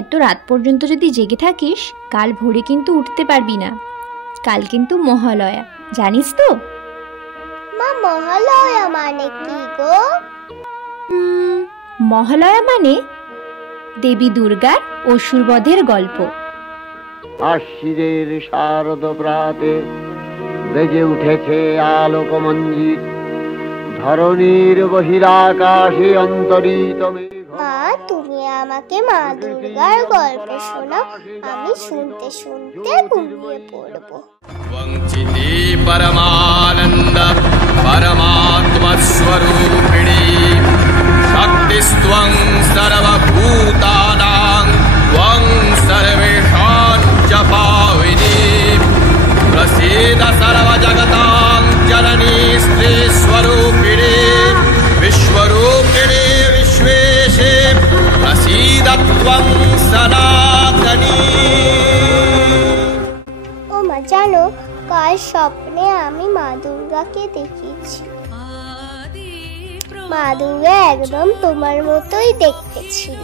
এত রাত পর্যন্ত যদি জেগে থাকিস কাল ভোরে কিন্তু উঠতে পারবি না। কাল কিন্তু মহালয়া, জানিস তো? মা, মহালয়া মানে কি গো? মহালয়া মানে দেবী দুর্গার অসুরবধের গল্প। আশ্বিনের শারদ প্রাতে বেজে উঠেছে আলোকমঞ্জিত, ধরণীর বহিরাকাশে অন্তরিত মেঘ। মা, তুমি আমাকে মা দুর্গার গল্প শোনাও, আমি শুনতে শুনতে ঘুমিয়ে পড়বো। वंचिते परमानंद परमात्मा स्वरूपिणी शक्तिस्त्वं सर्वभूतानां त्वं सर्वेषां च पाविनी प्रसीद सर्वजगतां जननी स्त्री स्वरूपिणी विश्वरूपिणी विश्वेशे प्रसीद त्वं सनातनी। ও মা, জানো কাল স্বপ্নে আমি মা দুর্গাকে দেখেছি। মা দুর্গা একদম তোমার মতোই দেখতে ছিল।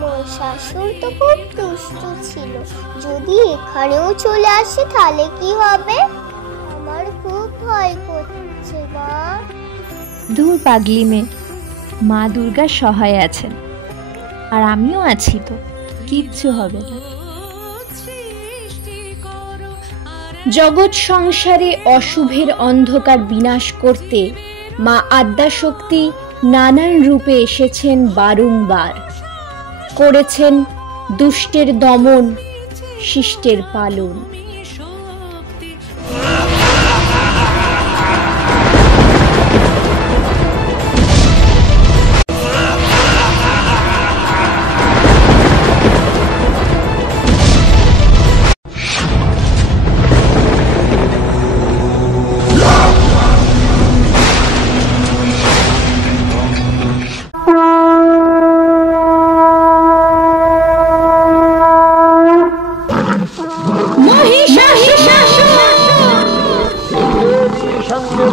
মহিষাসুর তো খুব দুষ্টু ছিল, যদি এখানেও চলে আসে তাহলে কি হবে? আমার খুব ভয় করছে মা। দূর পাগলি মেয়ে, মা দুর্গা সহায় আছেন, আর আমিও আছি তো, কিচ্ছু হবে না। জগৎ সংসারে অশুভের অন্ধকার বিনাশ করতে মা আদ্যাশক্তি নানান রূপে এসেছেন বারংবার, করেছেন দুষ্টের দমন, শিষ্টের পালন।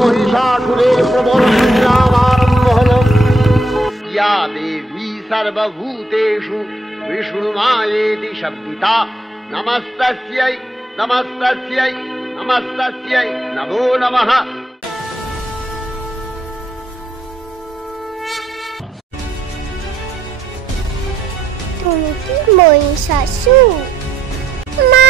মহিষাসুরের প্রবল সংগ্রাম আরম্ভ হল। ইয়া দেবী সর্বভূতেষু বিষ্ণুমায়েতি শব্দিতা নমস্তস্যৈ নমস্তস্যৈ নমস্তস্যৈ নমো নমঃ। তুমি কি মহিষাসুর? মা,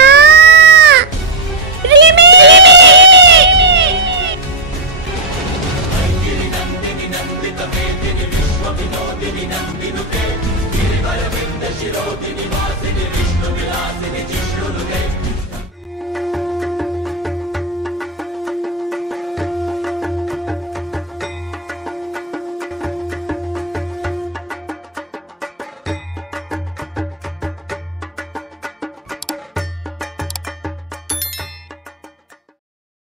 शिरोधिनि